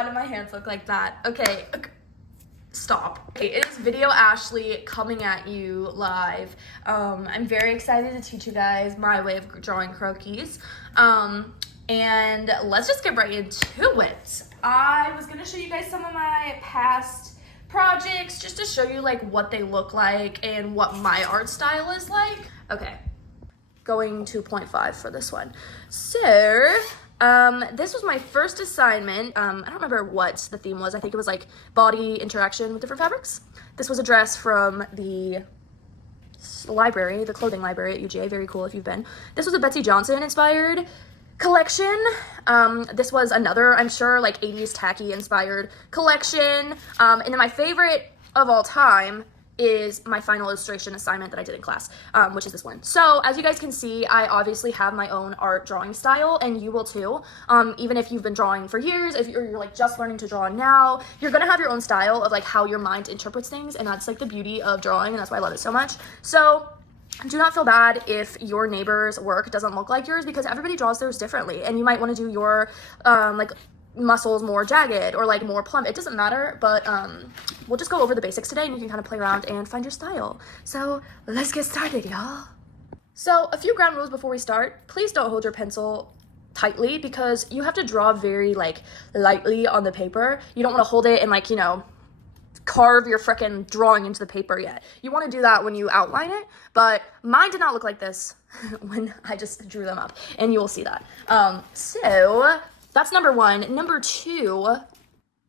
why do my hands look like that? Okay, stop. Okay, it is Video Ashley coming at you live. I'm very excited to teach you guys my way of drawing croquis. And let's just get right into it. I was gonna show you guys some of my past projects just to show you like what they look like and what my art style is like. Okay, going 2.5 for this one. So, this was my first assignment. I don't remember what the theme was. I think it was like body interaction with different fabrics. This was a dress from the library, the clothing library at UGA. Very cool if you've been. This was a Betsy Johnson inspired collection. This was another, I'm sure, like 80s tacky inspired collection. And then my favorite of all time is my final illustration assignment that I did in class, which is this one. So as you guys can see, I obviously have my own art drawing style, and you will too. Even if you've been drawing for years, if you're like just learning to draw now, you're gonna have your own style of like how your mind interprets things, and that's like the beauty of drawing, and that's why I love it so much. So do not feel bad if your neighbor's work doesn't look like yours, because everybody draws theirs differently, and you might want to do your like muscles more jagged or like more plump. It doesn't matter, but we'll just go over the basics today and you can kind of play around and find your style. So let's get started, y'all. So a few ground rules before we start. Please don't hold your pencil tightly, because you have to draw very like lightly on the paper. You don't want to hold it and like, you know, carve your frickin' drawing into the paper yet. You want to do that when you outline it, but mine did not look like this when I just drew them up, and you will see that. So that's number one. Number two, all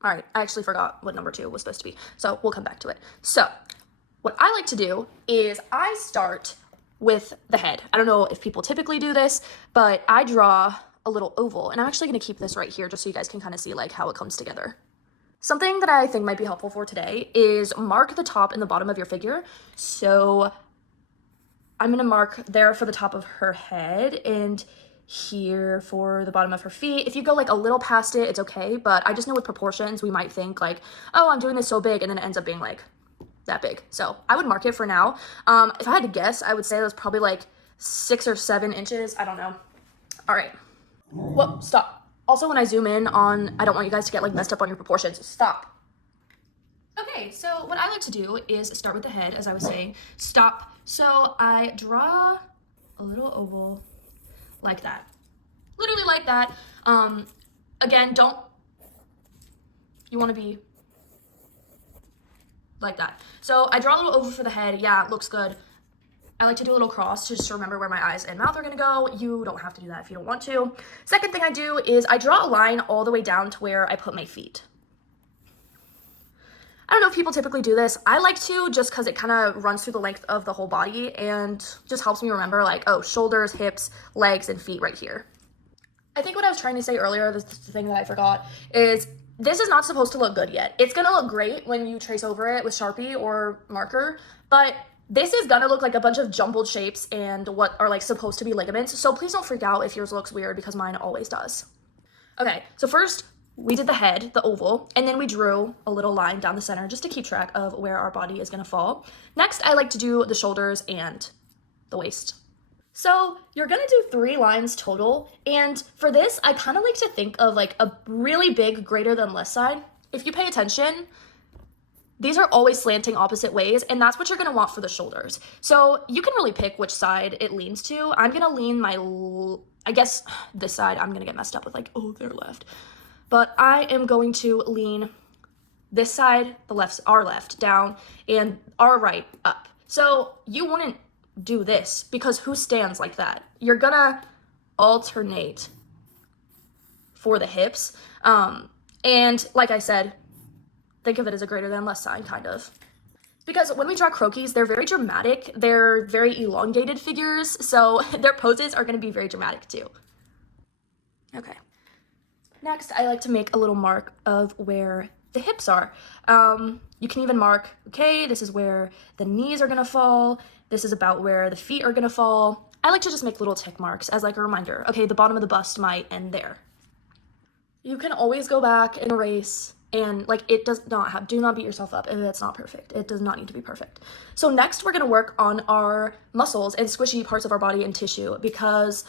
right, I actually forgot what number two was supposed to be, so we'll come back to it. So what I like to do is I start with the head. I don't know if people typically do this, but I draw a little oval, and I'm actually going to keep this right here just so you guys can kind of see like how it comes together. Something that I think might be helpful for today is mark the top and the bottom of your figure. So I'm going to mark there for the top of her head and here for the bottom of her feet. If you go like a little past it, it's okay, but I just know with proportions, we might think like, oh, I'm doing this so big, and then it ends up being like that big. So I would mark it for now. If I had to guess, I would say it was probably like 6 or 7 inches. I don't know. All right. Whoa, stop. Also, when I zoom in on, I don't want you guys to get like messed up on your proportions. Stop. Okay, so what I like to do is start with the head, as I was saying. Stop. So I draw a little oval like that. Literally like that. Again, you want to be like that. So I draw a little oval for the head. Yeah, it looks good. I like to do a little cross just to remember where my eyes and mouth are gonna go. You don't have to do that if you don't want to. Second thing I do is I draw a line all the way down to where I put my feet. I don't know if people typically do this. I like to, just because it kind of runs through the length of the whole body and just helps me remember like, oh, shoulders, hips, legs, and feet right here. I think what I was trying to say earlier, the thing that I forgot, is this is not supposed to look good yet. It's gonna look great when you trace over it with Sharpie or marker, but this is gonna look like a bunch of jumbled shapes and what are like supposed to be ligaments. So please don't freak out if yours looks weird, because mine always does. Okay, so first we did the head, the oval, and then we drew a little line down the center just to keep track of where our body is gonna fall. Next, I like to do the shoulders and the waist. So you're gonna do 3 lines total, and for this, I kind of like to think of like a really big greater than less sign. If you pay attention, these are always slanting opposite ways, and that's what you're gonna want for the shoulders. So you can really pick which side it leans to. I'm gonna lean I guess this side I'm gonna get messed up with like, oh, they're left. But I am going to lean this side, our left down, and our right up. So you wouldn't do this, because who stands like that? You're gonna alternate for the hips. And like I said, think of it as a greater than less sign, kind of. Because when we draw croquis, they're very dramatic. They're very elongated figures, so their poses are going to be very dramatic too. Okay. Next, I like to make a little mark of where the hips are. You can even mark, okay, this is where the knees are going to fall. This is about where the feet are going to fall. I like to just make little tick marks as like a reminder. Okay, the bottom of the bust might end there. You can always go back and erase. And like, it does not have, do not beat yourself up if it's not perfect. It does not need to be perfect. So next we're gonna work on our muscles and squishy parts of our body and tissue, because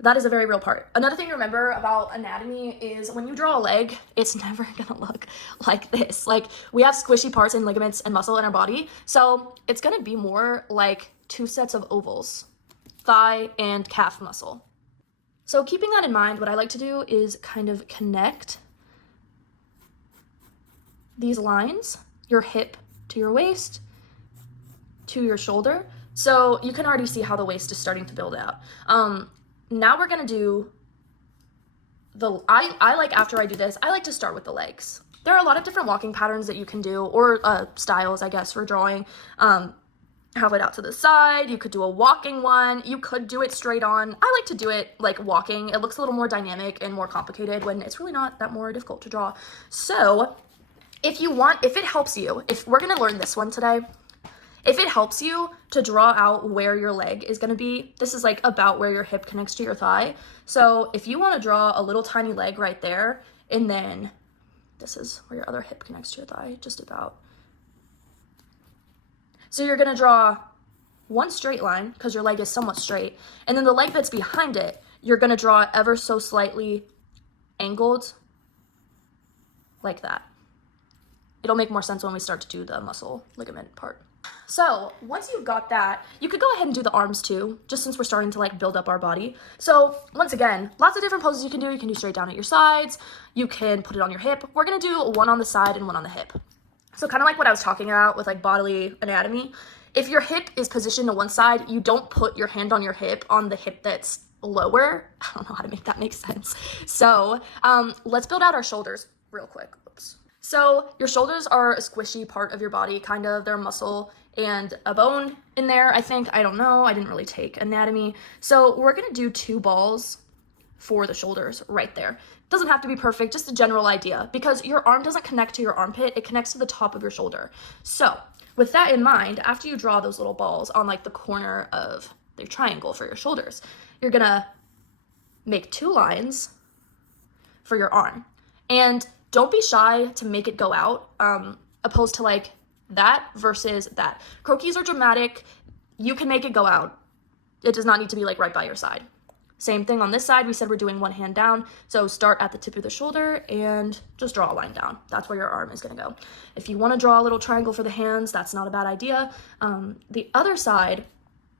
That is a very real part. Another thing to remember about anatomy is when you draw a leg, it's never gonna look like this. Like, we have squishy parts and ligaments and muscle in our body, so it's gonna be more like 2 sets of ovals, thigh and calf muscle. So keeping that in mind, what I like to do is kind of connect these lines, your hip to your waist, to your shoulder. So you can already see how the waist is starting to build out. Now we're gonna do I like, after I do this, I like to start with the legs. There are a lot of different walking patterns that you can do, or styles, I guess, for drawing. Have it out to the side. You could do a walking one. You could do it straight on. I like to do it like walking. It looks a little more dynamic and more complicated when it's really not that more difficult to draw. So if it helps you, if we're gonna learn this one today, if it helps you to draw out where your leg is gonna be, this is like about where your hip connects to your thigh. So if you wanna draw a little tiny leg right there, and then this is where your other hip connects to your thigh, just about. So you're gonna draw one straight line, because your leg is somewhat straight, and then the leg that's behind it, you're gonna draw ever so slightly angled, like that. It'll make more sense when we start to do the muscle ligament part. So once you've got that, you could go ahead and do the arms too, just since we're starting to like build up our body. So once again, lots of different poses you can do. You can do straight down at your sides. You can put it on your hip. We're gonna do one on the side and one on the hip. So kind of like what I was talking about with like bodily anatomy. If your hip is positioned to one side, you don't put your hand on your hip on the hip that's lower. I don't know how to make that make sense. So let's build out our shoulders real quick. Oops. So your shoulders are a squishy part of your body, kind of. They're muscle and a bone in there, I think. I don't know. I didn't really take anatomy. So we're going to do 2 balls for the shoulders right there. Doesn't have to be perfect, just a general idea, because your arm doesn't connect to your armpit. It connects to the top of your shoulder. So with that in mind, after you draw those little balls on like the corner of the triangle for your shoulders, you're going to make 2 lines for your arm. And don't be shy to make it go out, opposed to like that versus that. Croquis are dramatic. You can make it go out. It does not need to be like right by your side. Same thing on this side. We said we're doing one hand down. So start at the tip of the shoulder and just draw a line down. That's where your arm is gonna go. If you wanna draw a little triangle for the hands, that's not a bad idea. The other side,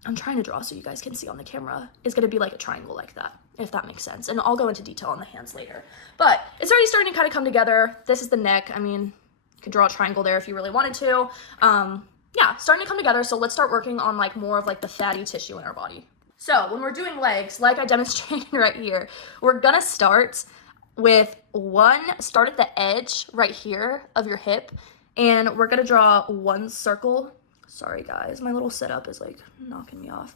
I'm trying to draw so you guys can see on the camera, is gonna be like a triangle like that, if that makes sense. And I'll go into detail on the hands later. But it's already starting to kind of come together. This is the neck. I mean, you could draw a triangle there if you really wanted to. Yeah, starting to come together. So let's start working on like more of like the fatty tissue in our body. So when we're doing legs, like I demonstrated right here, we're gonna start with start at the edge right here of your hip, and we're gonna draw one circle. Sorry guys, my little setup is like knocking me off.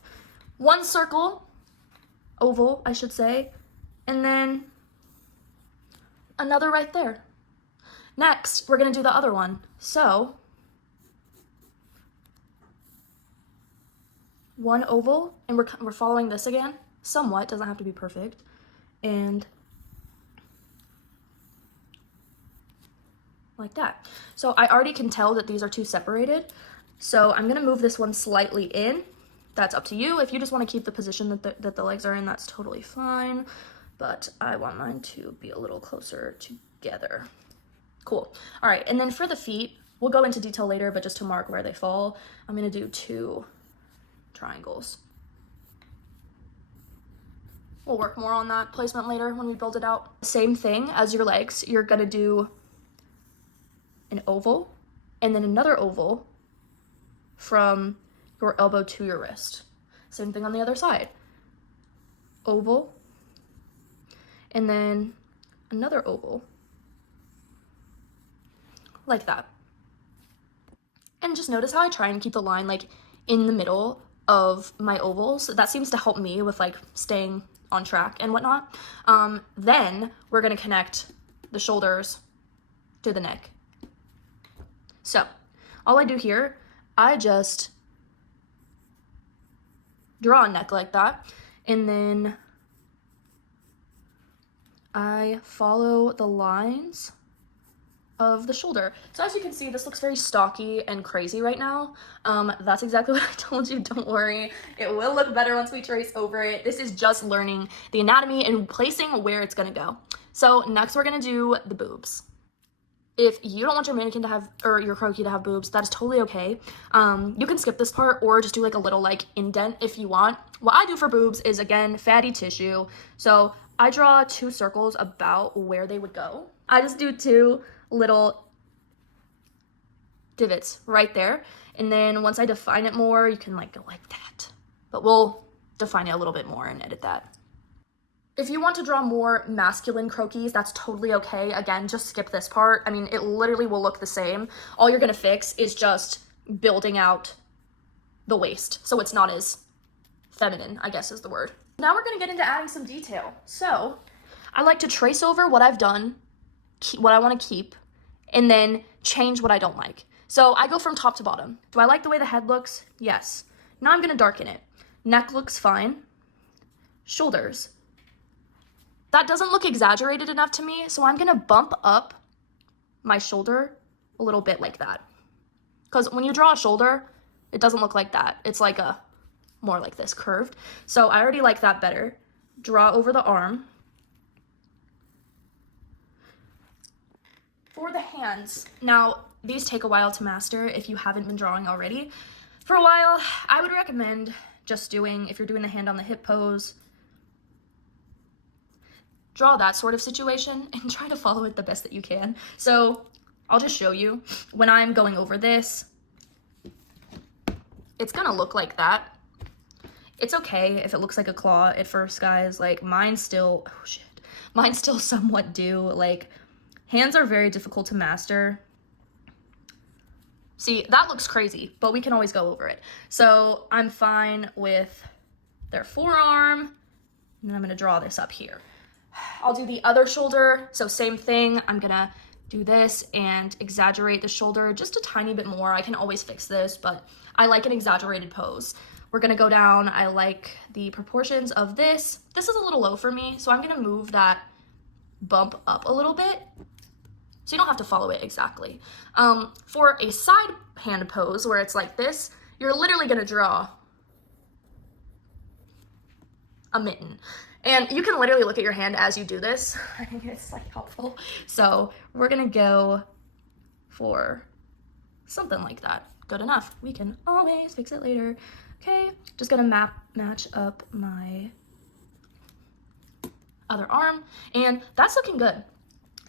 One circle, oval, I should say, and then another right there. Next, we're gonna do the other one. So, one oval, and we're following this again, somewhat, doesn't have to be perfect, and like that. So I already can tell that these are 2 separated, so I'm gonna move this one slightly in. That's up to you. If you just want to keep the position that the legs are in, that's totally fine, but I want mine to be a little closer together. Cool. All right, and then for the feet, we'll go into detail later, but just to mark where they fall, I'm gonna do 2 triangles. We'll work more on that placement later when we build it out. Same thing as your legs, you're gonna do an oval and then another oval from your elbow to your wrist. Same thing on the other side. Oval and then another oval like that. And just notice how I try and keep the line like in the middle of my ovals. That seems to help me with like staying on track and whatnot. Then we're gonna connect the shoulders to the neck. So all I do here, I just draw a neck like that, and then I follow the lines of the shoulder. So as you can see, this looks very stocky and crazy right now. That's exactly what I told you. Don't worry, it will look better once we trace over it. This is just learning the anatomy and placing where it's gonna go. So next we're gonna do the boobs. If you don't want your mannequin to have, or your croquis to have boobs, that is totally okay. You can skip this part or just do like a little like indent if you want. What I do for boobs is, again, fatty tissue. So I draw 2 circles about where they would go. I just do 2 little divots right there. And then once I define it more, you can like go like that. But we'll define it a little bit more and edit that. If you want to draw more masculine croquis, that's totally okay. Again, just skip this part. I mean, it literally will look the same. All you're gonna fix is just building out the waist so it's not as feminine, I guess is the word. Now we're gonna get into adding some detail. So I like to trace over what I've done, what I wanna keep, and then change what I don't like. So I go from top to bottom. Do I like the way the head looks? Yes. Now I'm gonna darken it. Neck looks fine. Shoulders. That doesn't look exaggerated enough to me, so I'm gonna bump up my shoulder a little bit like that. Because when you draw a shoulder, it doesn't look like that. It's like more like this, curved. So I already like that better. Draw over the arm. For the hands, now these take a while to master if you haven't been drawing already. For a while, I would recommend just doing, if you're doing the hand on the hip pose, draw that sort of situation and try to follow it the best that you can. So I'll just show you. When I'm going over this, it's gonna look like that. It's okay if it looks like a claw at first, guys. Like mine still somewhat do. Like hands are very difficult to master. See, that looks crazy, but we can always go over it. So I'm fine with their forearm, and then I'm gonna draw this up here. I'll do the other shoulder, so same thing. I'm gonna do this and exaggerate the shoulder just a tiny bit more. I can always fix this, but I like an exaggerated pose. We're gonna go down. I like the proportions of this. This is a little low for me, so I'm gonna move that bump up a little bit, so you don't have to follow it exactly. For a side hand pose where it's like this, you're literally gonna draw a mitten. And you can literally look at your hand as you do this. I think it's like helpful. So we're gonna go for something like that. Good enough. We can always fix it later. Okay, just gonna match up my other arm, and that's looking good.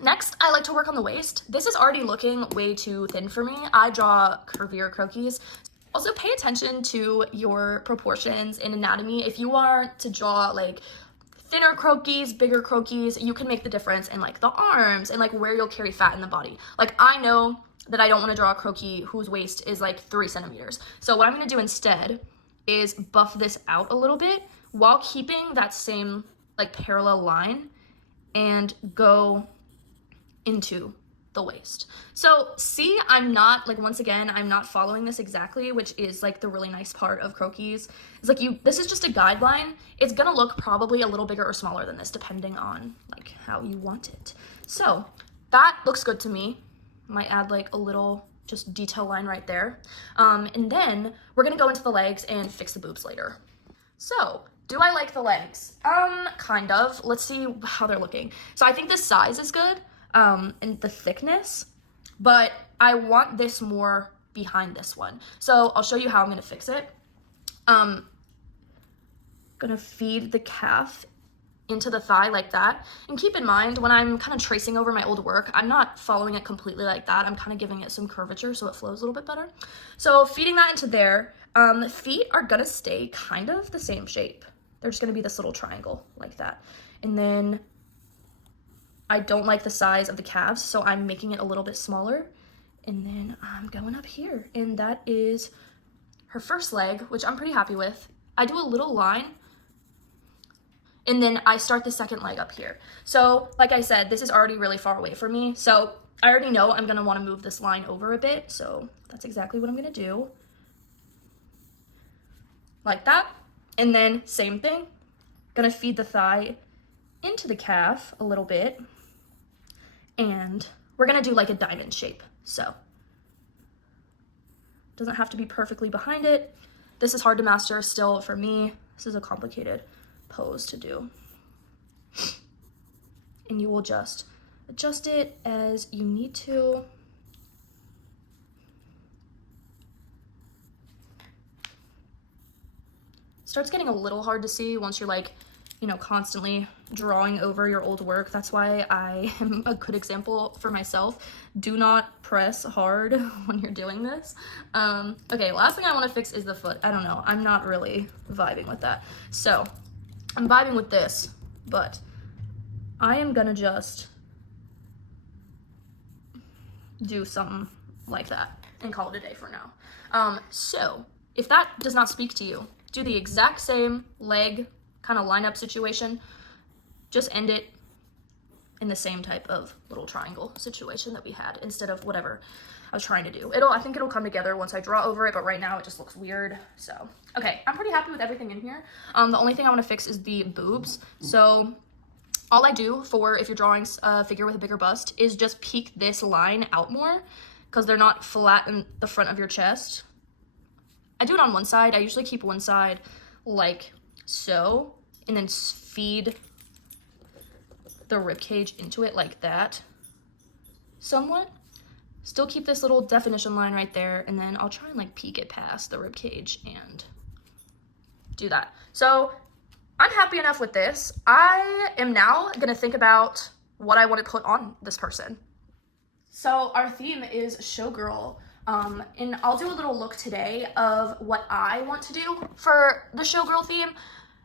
Next, I like to work on the waist. This is already looking way too thin for me. I draw curvier croquis. Also, pay attention to your proportions and anatomy. If you are to draw like thinner croquis, bigger croquis, you can make the difference in like the arms and like where you'll carry fat in the body. Like I know that I don't want to draw a croquis whose waist is like 3 centimeters. So what I'm going to do instead is buff this out a little bit while keeping that same like parallel line and go into the waist. So see, I'm not like, once again, I'm not following this exactly, which is like the really nice part of croquis. It's like this is just a guideline. It's gonna look probably a little bigger or smaller than this depending on like how you want it. So that looks good to me. Might add like a little just detail line right there. And then we're gonna go into the legs and fix the boobs later. So do I like the legs? Kind of. Let's see how they're looking. So I think this size is good. And the thickness, but I want this more behind this one. So I'll show you how I'm gonna fix it. Gonna feed the calf into the thigh like that. And keep in mind, when I'm kind of tracing over my old work, I'm not following it completely like that. I'm kind of giving it some curvature so it flows a little bit better. So feeding that into there, feet are gonna stay kind of the same shape. They're just gonna be this little triangle like that. And then I don't like the size of the calves, so I'm making it a little bit smaller. And then I'm going up here, and that is her first leg, which I'm pretty happy with. I do a little line, and then I start the second leg up here. So like I said, this is already really far away from me, so I already know I'm gonna wanna move this line over a bit, so that's exactly what I'm gonna do. Like that, and then same thing. Gonna feed the thigh into the calf a little bit, and we're gonna do like a diamond shape. So, doesn't have to be perfectly behind it. This is hard to master still for me. This is a complicated pose to do. And you will just adjust it as you need to. Starts getting a little hard to see once you're like, you know, constantly drawing over your old work. That's why I am a good example for myself. Do not press hard when you're doing this. Okay, last thing I want to fix is the foot. I don't know, I'm not really vibing with that. So I'm vibing with this, but I am gonna just do something like that and call it a day for now. So if that does not speak to you, do the exact same leg kind of lineup situation, just end it in the same type of little triangle situation that we had instead of whatever I was trying to do. I think it'll come together once I draw over it, but right now it just looks weird. So, okay, I'm pretty happy with everything in here. The only thing I want to fix is the boobs. So all I do for if you're drawing a figure with a bigger bust is just peek this line out more because they're not flat in the front of your chest. I do it on one side. I usually keep one side like so, and then feed the rib cage into it like that somewhat. Still keep this little definition line right there, and then I'll try and like peek it past the rib cage and do that. So I'm happy enough with this. I am now gonna think about what I want to put on this person. So our theme is showgirl. And I'll do a little look today of what I want to do for the showgirl theme,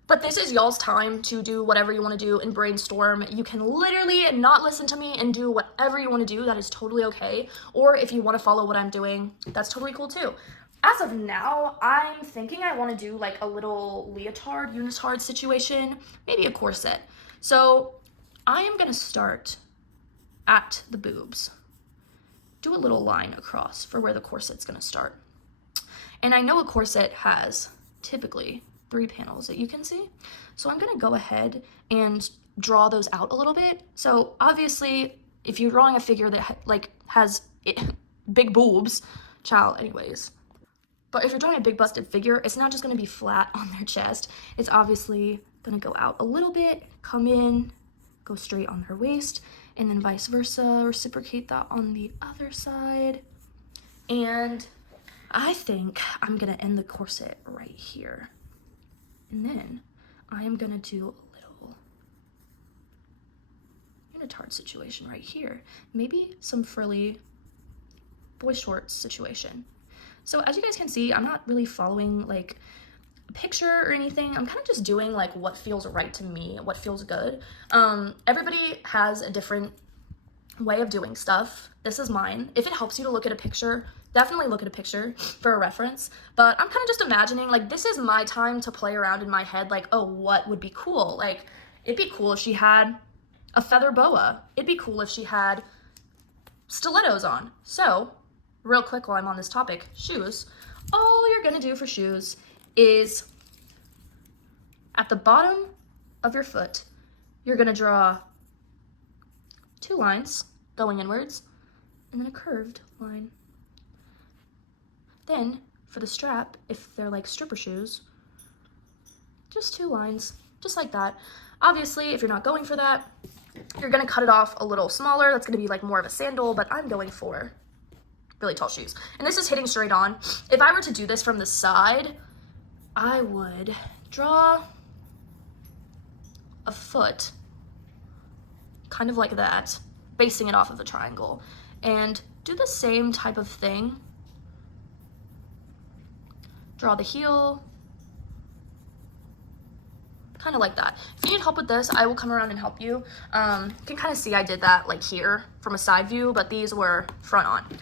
but this is y'all's time to do whatever you want to do and brainstorm. You can literally not listen to me and do whatever you want to do. That is totally okay. Or if you want to follow what I'm doing, that's totally cool too. As of now, I'm thinking I want to do like a little leotard, unitard situation, maybe a corset. So I am going to start at the boobs. Do a little line across for where the corset's gonna start. And I know a corset has typically 3 panels that you can see. So I'm gonna go ahead and draw those out a little bit. So obviously, if you're drawing a figure that has big boobs, child anyways. But if you're drawing a big busted figure, it's not just gonna be flat on their chest. It's obviously gonna go out a little bit, come in, go straight on their waist, and then vice versa, reciprocate that on the other side. And I think I'm gonna end the corset right here. And then I am gonna do a little unitard situation right here. Maybe some frilly boy shorts situation. So as you guys can see, I'm not really following like a picture or anything. I'm kind of just doing like what feels right to me, what feels good. Everybody has a different way of doing stuff. This is mine. If it helps you to look at a picture, definitely look at a picture for a reference. But I'm kind of just imagining like this is my time to play around in my head like, oh, what would be cool? Like it'd be cool if she had a feather boa. It'd be cool if she had stilettos on. So real quick while I'm on this topic, shoes. All you're gonna do for shoes is at the bottom of your foot, you're gonna draw 2 lines going inwards and then a curved line. Then for the strap, if they're like stripper shoes, just 2 lines, just like that. Obviously, if you're not going for that, you're gonna cut it off a little smaller. That's gonna be like more of a sandal, but I'm going for really tall shoes. And this is hitting straight on. If I were to do this from the side, I would draw a foot kind of like that, basing it off of the triangle, and do the same type of thing. Draw the heel, kind of like that. If you need help with this, I will come around and help you. You can kind of see I did that like here from a side view, but these were front on.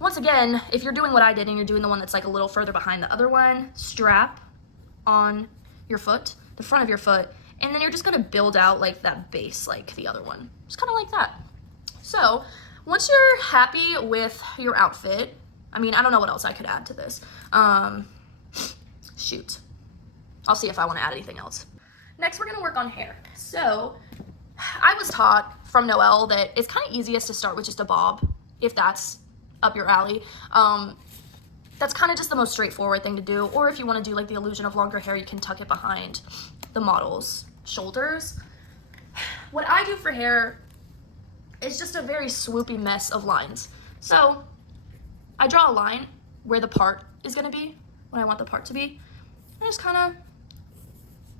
Once again, if you're doing what I did and you're doing the one that's like a little further behind the other one, strap on your foot, the front of your foot, and then you're just gonna build out like that base like the other one. Just kind of like that. So once you're happy with your outfit, I mean, I don't know what else I could add to this. Shoot. I'll see if I want to add anything else. Next, we're gonna work on hair. So I was taught from Noelle that it's kind of easiest to start with just a bob, if that's up your alley. That's kind of just the most straightforward thing to do. Or if you want to do like the illusion of longer hair, you can tuck it behind the model's shoulders. What I do for hair is just a very swoopy mess of lines. So I draw a line where the part is going to be, what I want the part to be. I just kind of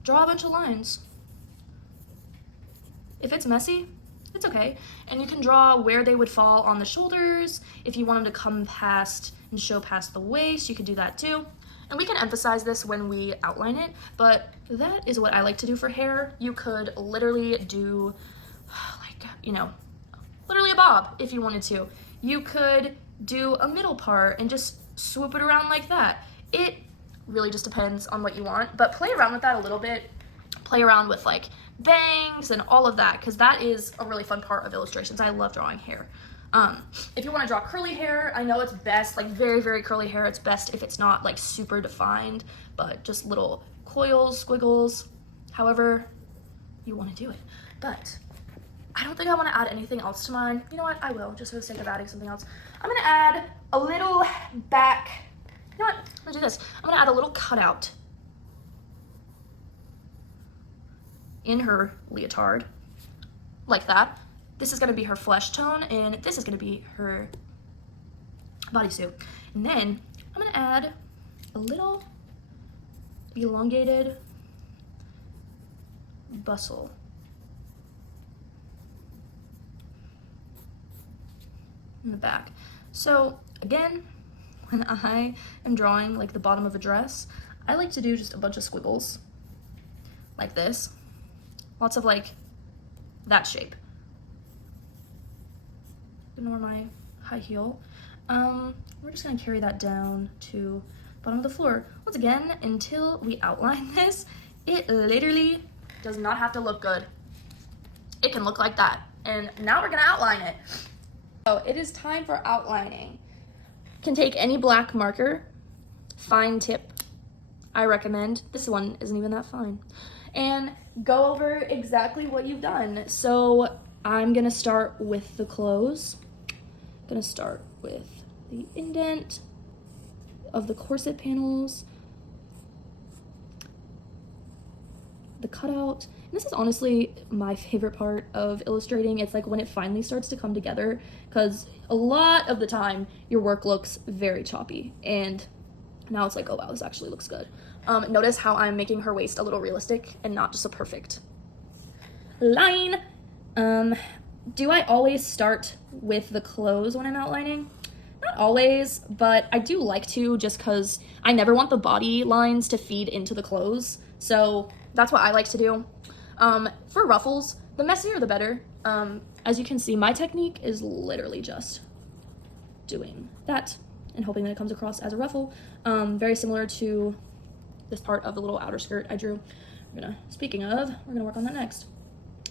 draw a bunch of lines. If it's messy, it's okay. And you can draw where they would fall on the shoulders. If you want them to come past and show past the waist, you could do that too. And we can emphasize this when we outline it, but that is what I like to do for hair. You could literally do like, you know, literally a bob if you wanted to. You could do a middle part and just swoop it around like that. It really just depends on what you want, but play around with that a little bit. Play around with like bangs and all of that, because that is a really fun part of illustrations. I love drawing hair. If you want to draw curly hair, I know it's best, like very, very curly hair, it's best if it's not like super defined, but just little coils, squiggles, however you want to do it. But I don't think I want to add anything else to mine. You know what? I will, just for the sake of adding something else. I'm going to add a little back, you know what? I'm going to do this. I'm going to add a little cutout in her leotard, like that. This is gonna be her flesh tone, and this is gonna be her bodysuit. And then I'm gonna add a little elongated bustle. In the back. So again, when I am drawing like the bottom of a dress, I like to do just a bunch of squiggles like this. Lots of like that shape. Ignore my high heel. We're just gonna carry that down to bottom of the floor. Once again, until we outline this, it literally does not have to look good. It can look like that. And now we're gonna outline it. So it is time for outlining. You can take any black marker, fine tip, I recommend. This one isn't even that fine. And go over exactly what you've done. So I'm gonna start with the clothes. I'm gonna start with the indent of the corset panels, the cutout. And this is honestly my favorite part of illustrating. It's like when it finally starts to come together, because a lot of the time your work looks very choppy, and now it's like, oh wow, this actually looks good. Notice how I'm making her waist a little realistic and not just a perfect line. Do I always start with the clothes when I'm outlining? Not always, but I do like to, just because I never want the body lines to feed into the clothes. So that's what I like to do. For ruffles, the messier the better. As you can see, my technique is literally just doing that and hoping that it comes across as a ruffle. Very similar to this part of the little outer skirt I drew. Speaking of, we're gonna work on that next.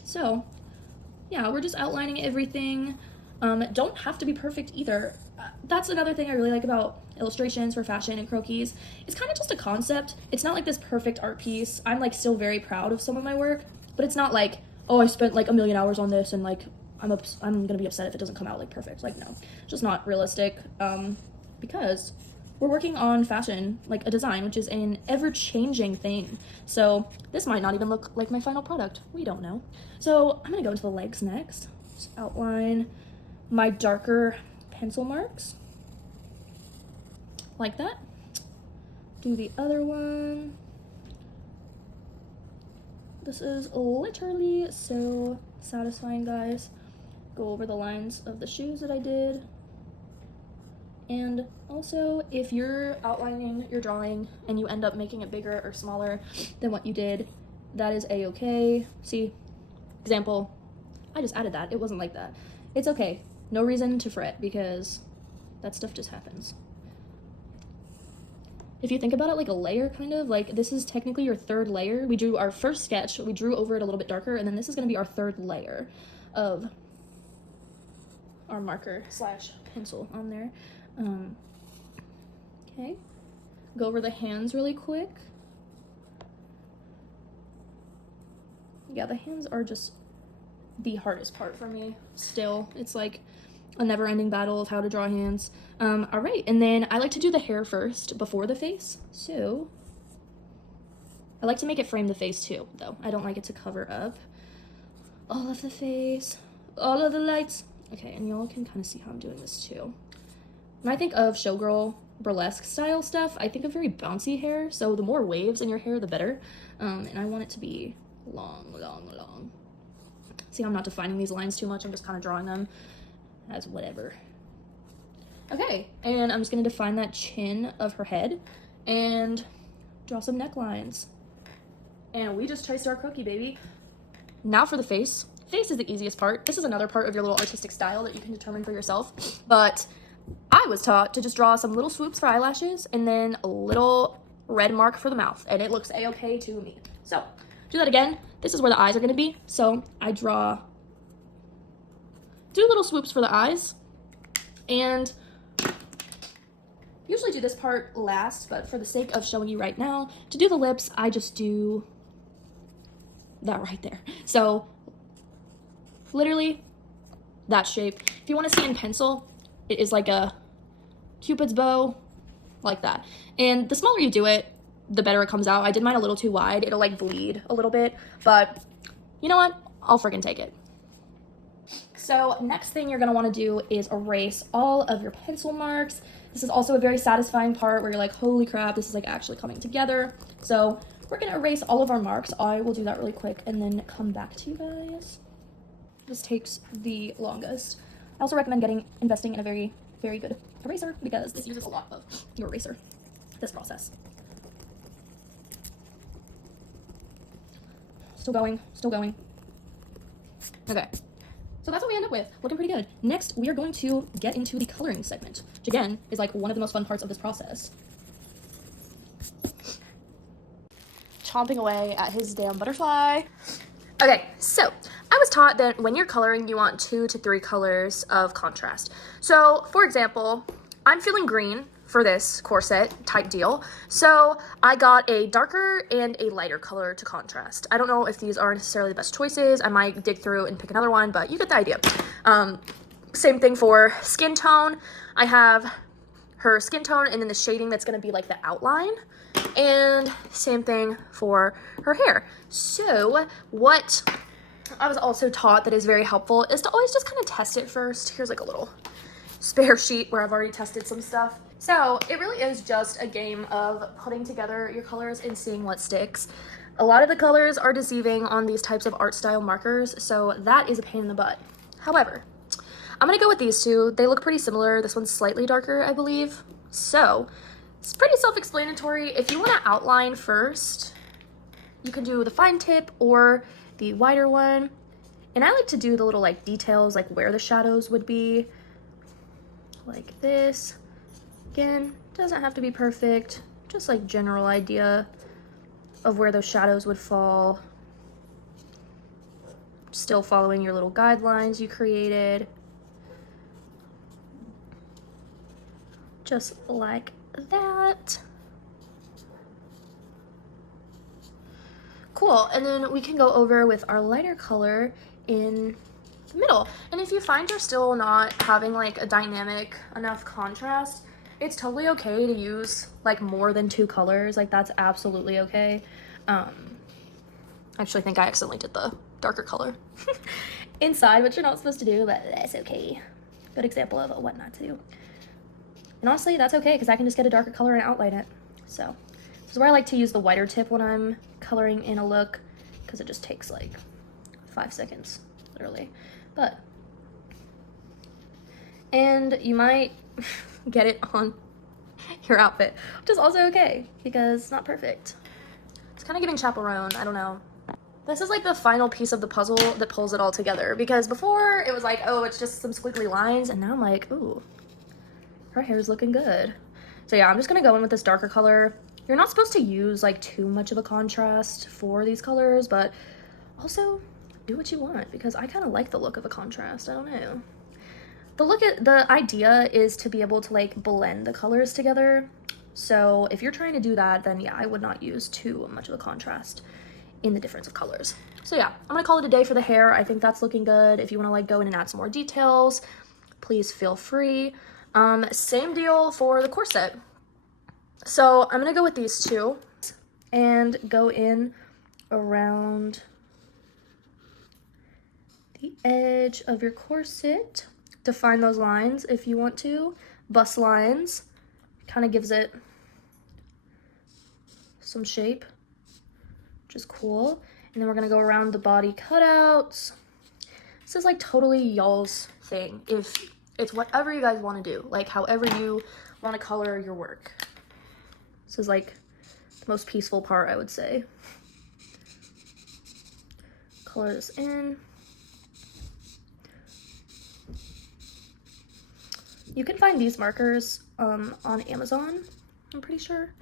So yeah, we're just outlining everything. Don't have to be perfect either. That's another thing I really like about illustrations for fashion and croquis. It's kind of just a concept. It's not like this perfect art piece. I'm like still very proud of some of my work, but it's not like, oh, I spent like a million hours on this and like I'm gonna be upset if it doesn't come out like perfect. Like no, it's just not realistic. Because we're working on fashion, like a design, which is an ever-changing thing. So this might not even look like my final product. We don't know. So I'm gonna go into the legs next. Just outline my darker pencil marks. Like that. Do the other one. This is literally so satisfying, guys. Go over the lines of the shoes that I did. And also, if you're outlining your drawing and you end up making it bigger or smaller than what you did, that is a-okay. See, example, I just added that. It wasn't like that. It's okay. No reason to fret, because that stuff just happens. If you think about it like a layer, kind of, like this is technically your third layer. We drew our first sketch, we drew over it a little bit darker, and then this is gonna be our third layer of our marker / pencil on there. Okay, go over the hands really quick. Yeah, the hands are just the hardest part for me still. It's like a never-ending battle of how to draw hands. All right, and then I like to do the hair first before the face. So I like to make it frame the face too, though. I don't like it to cover up all of the face, all of the lights. Okay, and y'all can kind of see how I'm doing this too. When I think of showgirl burlesque style stuff, I think of very bouncy hair, so the more waves in your hair, the better. And I want it to be long, long, long. See, I'm not defining these lines too much, I'm just kind of drawing them as whatever. Okay, and I'm just gonna define that chin of her head and draw some necklines. And we just traced our cookie, baby. Now for the face. Face is the easiest part. This is another part of your little artistic style that you can determine for yourself. But I was taught to just draw some little swoops for eyelashes and then a little red mark for the mouth. And it looks a-okay to me. So, do that again. This is where the eyes are gonna be. So, I do little swoops for the eyes. And usually do this part last, but for the sake of showing you right now, to do the lips, I just do that right there. So literally that shape. If you want to see in pencil, it is like a Cupid's bow, like that. And the smaller you do it, the better it comes out. I did mine a little too wide. It'll like bleed a little bit, but you know what? I'll friggin' take it. So next thing you're gonna wanna do is erase all of your pencil marks. This is also a very satisfying part where you're like, holy crap, this is like actually coming together. So we're gonna erase all of our marks. I will do that really quick and then come back to you guys. This takes the longest. I also recommend investing in a very, very good eraser because this uses a lot of your eraser, this process. Still going, still going. Okay. So that's what we end up with, looking pretty good. Next, we are going to get into the coloring segment, which again, is like one of the most fun parts of this process. Chomping away at his damn butterfly. Okay, so I was taught that when you're coloring, you want 2 to 3 colors of contrast. So for example, I'm feeling green for this corset type deal. So I got a darker and a lighter color to contrast. I don't know if these are necessarily the best choices. I might dig through and pick another one, but you get the idea. Same thing for skin tone. I have her skin tone and then the shading that's gonna be like the outline. And same thing for her hair. So what I was also taught that is very helpful is to always just kind of test it first. Here's like a little spare sheet where I've already tested some stuff. So it really is just a game of putting together your colors and seeing what sticks. A lot of the colors are deceiving on these types of art style markers, so that is a pain in the butt. However, I'm gonna go with these two. They look pretty similar. This one's slightly darker, I believe. So it's pretty self-explanatory. If you wanna outline first, you can do the fine tip or the wider one. And I like to do the little like details, like where the shadows would be, like this. Again, doesn't have to be perfect, just like general idea of where those shadows would fall. Still following your little guidelines you created. Just like that. Cool, and then we can go over with our lighter color in the middle. And if you find you're still not having like a dynamic enough contrast, it's totally okay to use like more than 2 colors. Like that's absolutely okay. I actually think I accidentally did the darker color inside, which you're not supposed to do, but that's okay. Good example of what not to do. And honestly, that's okay because I can just get a darker color and outline it. So this is where I like to use the whiter tip when I'm coloring in a look because it just takes like 5 seconds, literally. And you might get it on your outfit, which is also okay because it's not perfect. It's kind of giving chaperone, I don't know. This is like the final piece of the puzzle that pulls it all together because before it was like, oh, it's just some squiggly lines, and now I'm like, ooh, her hair's looking good. So yeah, I'm just gonna go in with this darker color. You're not supposed to use like too much of a contrast for these colors, but also do what you want because I kind of like the look of a contrast. I don't know. The idea is to be able to like blend the colors together. So if you're trying to do that, then yeah, I would not use too much of a contrast in the difference of colors. So yeah, I'm gonna call it a day for the hair. I think that's looking good. If you wanna like go in and add some more details, please feel free. Same deal for the corset. So I'm gonna go with these two and go in around the edge of your corset. Define those lines if you want to. Bust lines, kind of gives it some shape, which is cool. And then we're gonna go around the body cutouts. This is like totally y'all's thing. If it's whatever you guys want to do, like however you want to color your work. This is like the most peaceful part, I would say. Color this in. You can find these markers on Amazon, I'm pretty sure.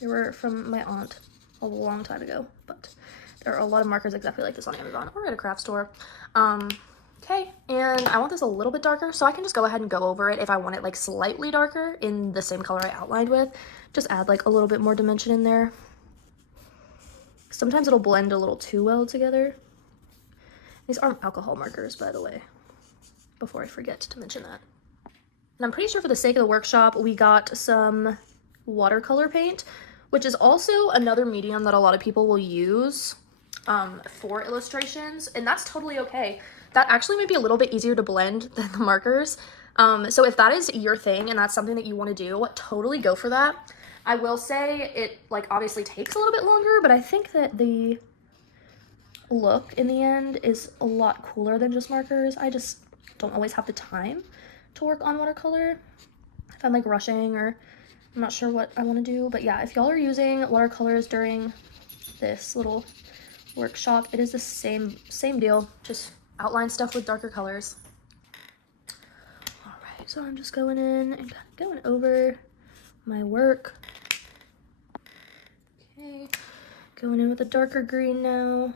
They were from my aunt a long time ago, but there are a lot of markers exactly like this on Amazon or at a craft store. Okay, and I want this a little bit darker, so I can just go ahead and go over it if I want it like slightly darker in the same color I outlined with. Just add like a little bit more dimension in there. Sometimes it'll blend a little too well together. These aren't alcohol markers, by the way, before I forget to mention that. And I'm pretty sure for the sake of the workshop, we got some watercolor paint, which is also another medium that a lot of people will use for illustrations, and that's totally okay. That actually might be a little bit easier to blend than the markers. So if that is your thing and that's something that you want to do, totally go for that. I will say it like obviously takes a little bit longer, but I think that the look in the end is a lot cooler than just markers. I just don't always have the time to work on watercolor if I'm like rushing or I'm not sure what I want to do. But yeah, if y'all are using watercolors during this little workshop, it is the same deal, just outline stuff with darker colors. All right, so I'm just going in and going over my work. Okay, going in with a darker green now.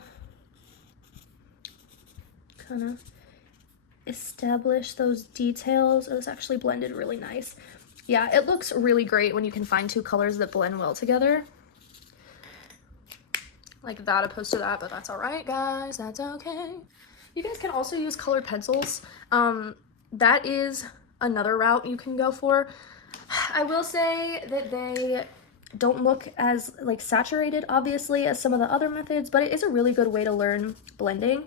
Kind of establish those details. It was actually blended really nice. Yeah, it looks really great when you can find two colors that blend well together. Like that opposed to that, but that's all right, guys. That's okay. You guys can also use colored pencils. That is another route you can go for. I will say that they don't look as like saturated, obviously, as some of the other methods, but it is a really good way to learn blending.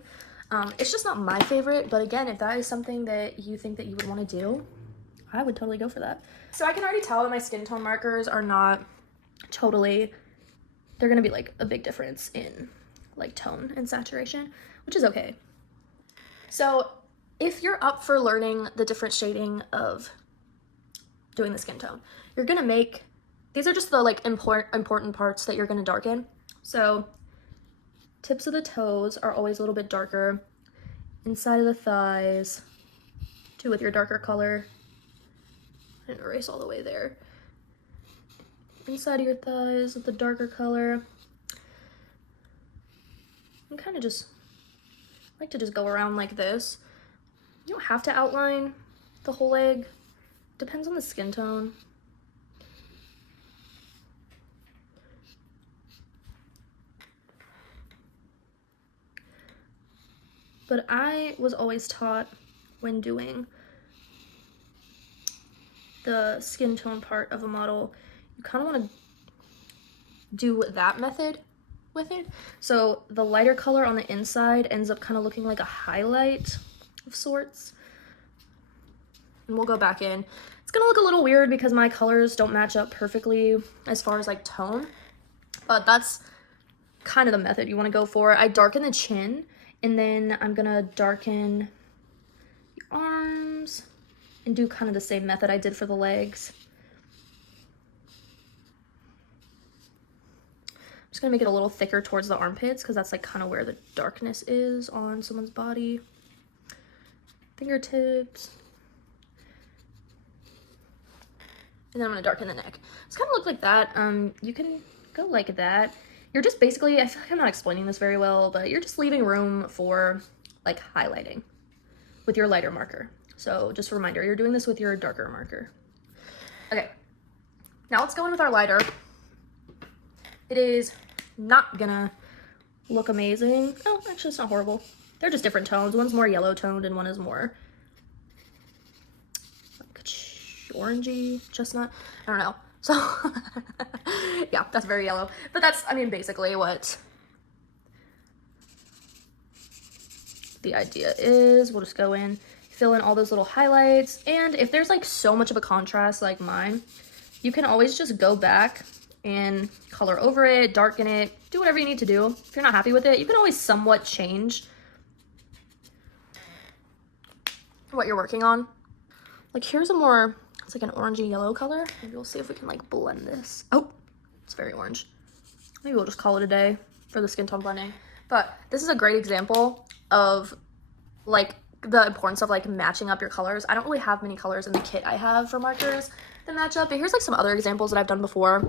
It's just not my favorite, but again, if that is something that you think that you would want to do, I would totally go for that. So I can already tell that my skin tone markers are not totally, they're gonna be like a big difference in like tone and saturation, which is okay. So if you're up for learning the different shading of doing the skin tone, you're gonna make, these are just the like important parts that you're gonna darken. So tips of the toes are always a little bit darker. Inside of the thighs, too, with your darker color. I didn't erase all the way there. Inside of your thighs with the darker color. And kind of just like to just go around like this. You don't have to outline the whole leg. Depends on the skin tone. But I was always taught when doing the skin tone part of a model, you kind of want to do that method with it. So the lighter color on the inside ends up kind of looking like a highlight of sorts. And we'll go back in. It's gonna look a little weird because my colors don't match up perfectly as far as like tone, but that's kind of the method you want to go for. I darken the chin, and then I'm gonna darken the arms and do kind of the same method I did for the legs. I'm just gonna make it a little thicker towards the armpits because that's like kind of where the darkness is on someone's body. Fingertips. And then I'm gonna darken the neck. It's kind of look like that. You can go like that. You're just basically, I feel like I'm not explaining this very well, but you're just leaving room for like highlighting with your lighter marker. So just a reminder, you're doing this with your darker marker. Okay, now let's go in with our lighter. It is not gonna look amazing. Oh, actually it's not horrible. They're just different tones. One's more yellow toned and one is more like orangey, chestnut. I don't know. So yeah, that's very yellow. But that's, I mean, basically what the idea is. We'll just go in, fill in all those little highlights. And if there's like so much of a contrast like mine, you can always just go back and color over it, darken it, do whatever you need to do. If you're not happy with it, you can always somewhat change what you're working on. Like here's a more, it's like an orangey yellow color. Maybe we'll see if we can like blend this. Oh, it's very orange. Maybe we'll just call it a day for the skin tone blending. But this is a great example of like the importance of like matching up your colors. I don't really have many colors in the kit I have for markers that match up, but here's like some other examples that I've done before.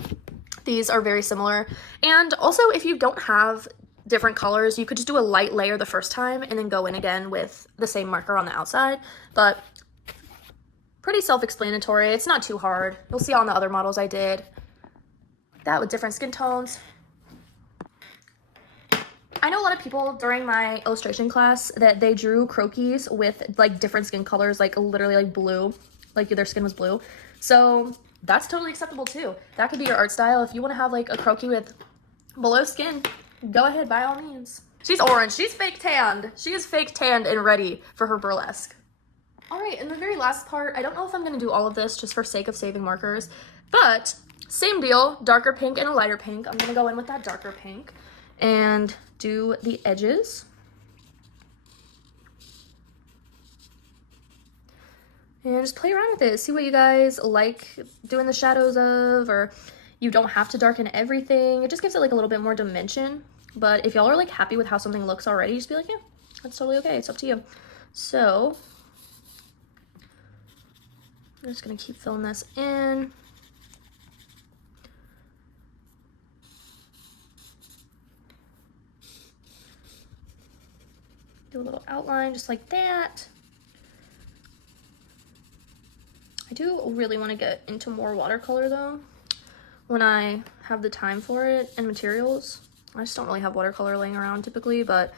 These are very similar. And also if you don't have different colors, you could just do a light layer the first time and then go in again with the same marker on the outside. But pretty self-explanatory. It's not too hard. You'll see on the other models I did that with different skin tones. I know a lot of people during my illustration class that they drew croquis with like different skin colors, like literally like blue, like their skin was blue. So that's totally acceptable too. That could be your art style. If you want to have like a croquis with below skin, go ahead, by all means. She's orange. She's fake tanned. She is fake tanned and ready for her burlesque. All right, and the very last part, I don't know if I'm going to do all of this just for sake of saving markers, but same deal, darker pink and a lighter pink. I'm going to go in with that darker pink and do the edges. And just play around with it. See what you guys like doing the shadows of, or you don't have to darken everything. It just gives it like a little bit more dimension. But if y'all are like happy with how something looks already, just be like, yeah, that's totally okay. It's up to you. So I'm just gonna keep filling this in. Do a little outline just like that. I do really want to get into more watercolor though when I have the time for it and materials. I just don't really have watercolor laying around typically, but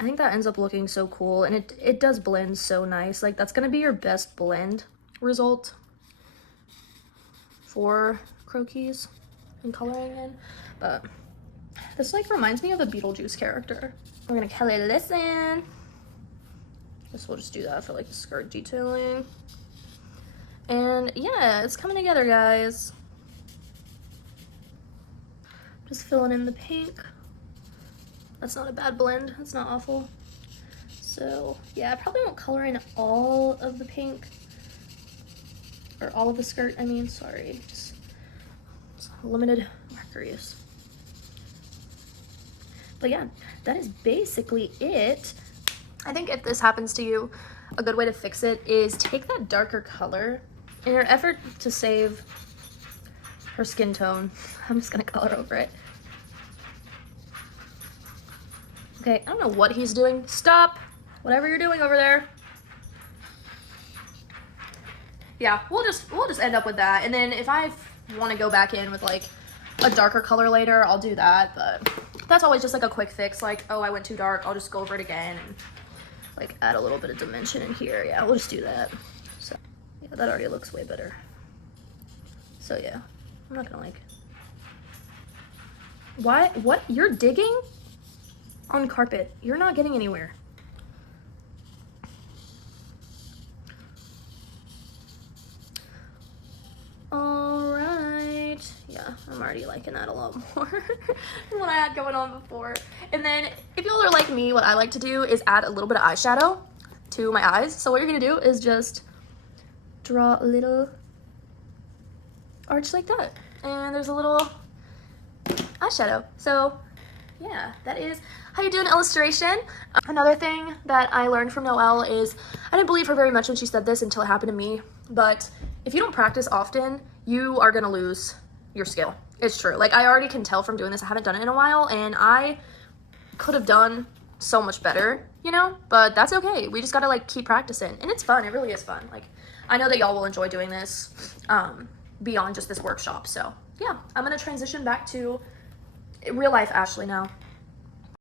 I think that ends up looking so cool, and it does blend so nice. Like that's gonna be your best blend result for croquis and coloring in. But this like reminds me of a Beetlejuice character. We're gonna color this in. Guess we'll just do that for like the skirt detailing. And yeah, it's coming together, guys. Just filling in the pink. That's not a bad blend. That's not awful. So yeah, I probably won't color in all of the pink. Or all of the skirt, I mean, sorry. Just limited marker use. But yeah, that is basically it. I think if this happens to you, a good way to fix it is take that darker color in your effort to save her skin tone. I'm just gonna color over it. Okay, I don't know what he's doing. Stop, whatever you're doing over there. Yeah, we'll just end up with that. And then if I want to go back in with like a darker color later, I'll do that. But that's always just like a quick fix. Like, oh, I went too dark. I'll just go over it again and like add a little bit of dimension in here. Yeah, we'll just do that. So yeah, that already looks way better. So yeah, I'm not gonna like. What? You're digging on carpet. You're not getting anywhere. Alright. Yeah, I'm already liking that a lot more than what I had going on before. And then if y'all are like me, what I like to do is add a little bit of eyeshadow to my eyes. So what you're gonna do is just draw a little arch like that. And there's a little eyeshadow. So yeah, that is how you do an illustration. Another thing that I learned from Noelle is, I didn't believe her very much when she said this until it happened to me, but if you don't practice often, you are gonna lose your skill. It's true. Like I already can tell from doing this, I haven't done it in a while, and I could have done so much better, you know, but that's okay. We just gotta like keep practicing, and it's fun. It really is fun. Like I know that y'all will enjoy doing this beyond just this workshop. So yeah, I'm gonna transition back to Real life Ashley now.